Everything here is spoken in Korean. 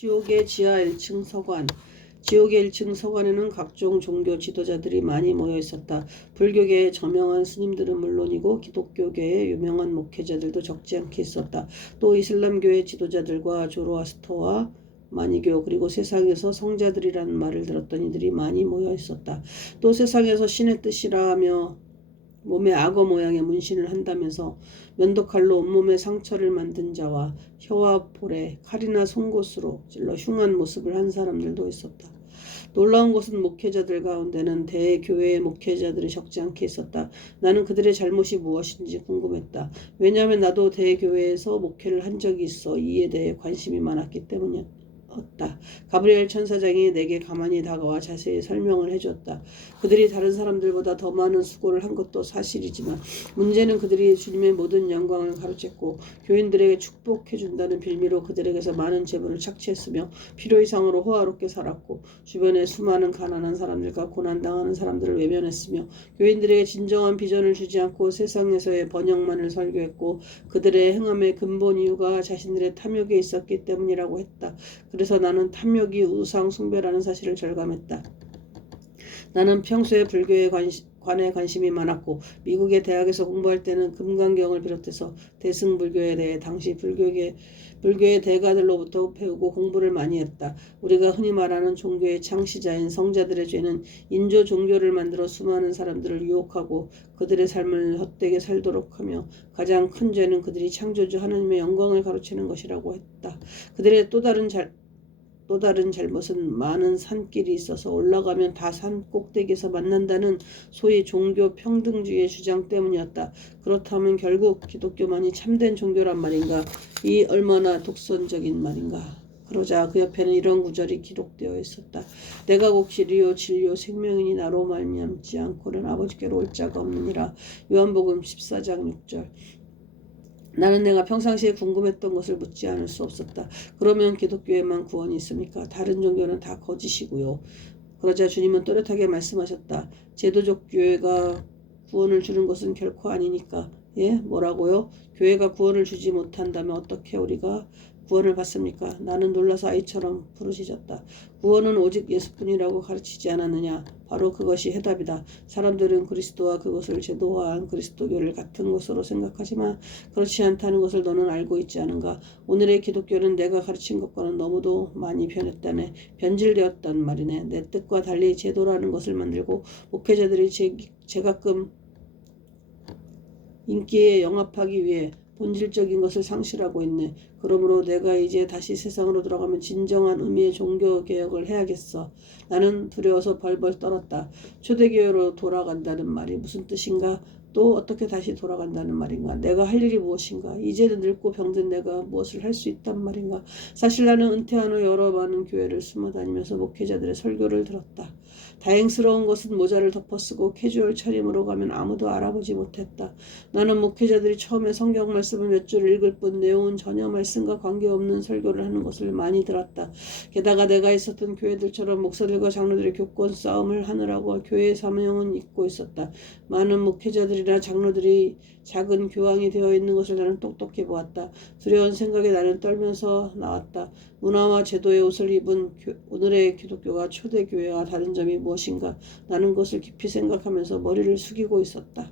지옥의 지하 1층 서관. 지옥의 1층 서관에는 각종 종교 지도자들이 많이 모여 있었다. 불교계의 저명한 스님들은 물론이고 기독교계의 유명한 목회자들도 적지 않게 있었다. 또 이슬람교의 지도자들과 조로아스터와 마니교 그리고 세상에서 성자들이라는 말을 들었던 이들이 많이 모여 있었다. 또 세상에서 신의 뜻이라 하며 몸에 악어 모양의 문신을 한다면서 면도칼로 온몸에 상처를 만든 자와 혀와 볼에 칼이나 송곳으로 찔러 흉한 모습을 한 사람들도 있었다. 놀라운 것은 목회자들 가운데는 대교회의 목회자들이 적지 않게 있었다. 나는 그들의 잘못이 무엇인지 궁금했다. 왜냐하면 나도 대교회에서 목회를 한 적이 있어 이에 대해 관심이 많았기 때문이었다. 가브리엘 천사장이 내게 가만히 다가와 자세히 설명을 해줬다. 그들이 다른 사람들보다 더 많은 수고를 한 것도 사실이지만 문제는 그들이 주님의 모든 영광을 가로챘고 교인들에게 축복해 준다는 빌미로 그들에게서 많은 재물을 착취했으며 필요 이상으로 호화롭게 살았고 주변에 수많은 가난한 사람들과 고난당하는 사람들을 외면했으며 교인들에게 진정한 비전을 주지 않고 세상에서의 번영만을 설교했고 그들의 행함의 근본 이유가 자신들의 탐욕에 있었기 때문이라고 했다. 그래서 나는 탐욕이 우상 숭배라는 사실을 절감했다. 나는 평소에 불교에 관시, 관해 관심이 많았고 미국의 대학에서 공부할 때는 금강경을 비롯해서 대승불교에 대해 당시 불교계 불교의 대가들로부터 배우고 공부를 많이 했다. 우리가 흔히 말하는 종교의 창시자인 성자들의 죄는 인조 종교를 만들어 수많은 사람들을 유혹하고 그들의 삶을 헛되게 살도록 하며 가장 큰 죄는 그들이 창조주 하나님의 영광을 가로채는 것이라고 했다. 그들의 또 다른 잘, 또 다른 잘못은 많은 산길이 있어서 올라가면 다 산 꼭대기에서 만난다는 소위 종교 평등주의의 주장 때문이었다. 그렇다면 결국 기독교만이 참된 종교란 말인가? 이 얼마나 독선적인 말인가? 그러자 그 옆에는 이런 구절이 기록되어 있었다. 내가 곧 길이요 진리요 생명이니 나로 말미암지 않고는 아버지께로 올 자가 없느니라. 요한복음 14장 6절. 나는 내가 평상시에 궁금했던 것을 묻지 않을 수 없었다. 그러면 기독교에만 구원이 있습니까? 다른 종교는 다 거짓이고요. 그러자 주님은 또렷하게 말씀하셨다. 제도적 교회가 구원을 주는 것은 결코 아니니까. 예? 뭐라고요? 교회가 구원을 주지 못한다면 어떻게 우리가 구원을 받습니까? 나는 놀라서 아이처럼 부르짖었다. 구원은 오직 예수뿐이라고 가르치지 않았느냐? 바로 그것이 해답이다. 사람들은 그리스도와 그것을 제도화한 그리스도교를 같은 것으로 생각하지만 그렇지 않다는 것을 너는 알고 있지 않은가? 오늘의 기독교는 내가 가르친 것과는 너무도 많이 변했다네. 변질되었단 말이네. 내 뜻과 달리 제도라는 것을 만들고 목회자들이 제, 제가끔 인기에 영합하기 위해 본질적인 것을 상실하고 있네. 그러므로 내가 이제 다시 세상으로 돌아가면 진정한 의미의 종교 개혁을 해야겠어. 나는 두려워서 벌벌 떨었다. 초대교회로 돌아간다는 말이 무슨 뜻인가? 또 어떻게 다시 돌아간다는 말인가? 내가 할 일이 무엇인가? 이제는 늙고 병든 내가 무엇을 할 수 있단 말인가? 사실 나는 은퇴한 후 여러 많은 교회를 숨어 다니면서 목회자들의 설교를 들었다. 다행스러운 것은 모자를 덮어쓰고 캐주얼 차림으로 가면 아무도 알아보지 못했다. 나는 목회자들이 처음에 성경 말씀을 몇줄 읽을 뿐 내용은 전혀 말씀과 관계없는 설교를 하는 것을 많이 들었다. 게다가 내가 있었던 교회들처럼 목사들과 장로들의 교권 싸움을 하느라고 교회의 사명은 잊고 있었다. 많은 목회자들이나 장로들이 작은 교황이 되어 있는 것을 나는 똑똑히 보았다. 두려운 생각에 나는 떨면서 나왔다. 문화와 제도의 옷을 입은 교, 오늘의 기독교가 초대교회와 다른 점이 무엇 인가? 나는 그것을 깊이 생각하면서 머리를 숙이고 있었다.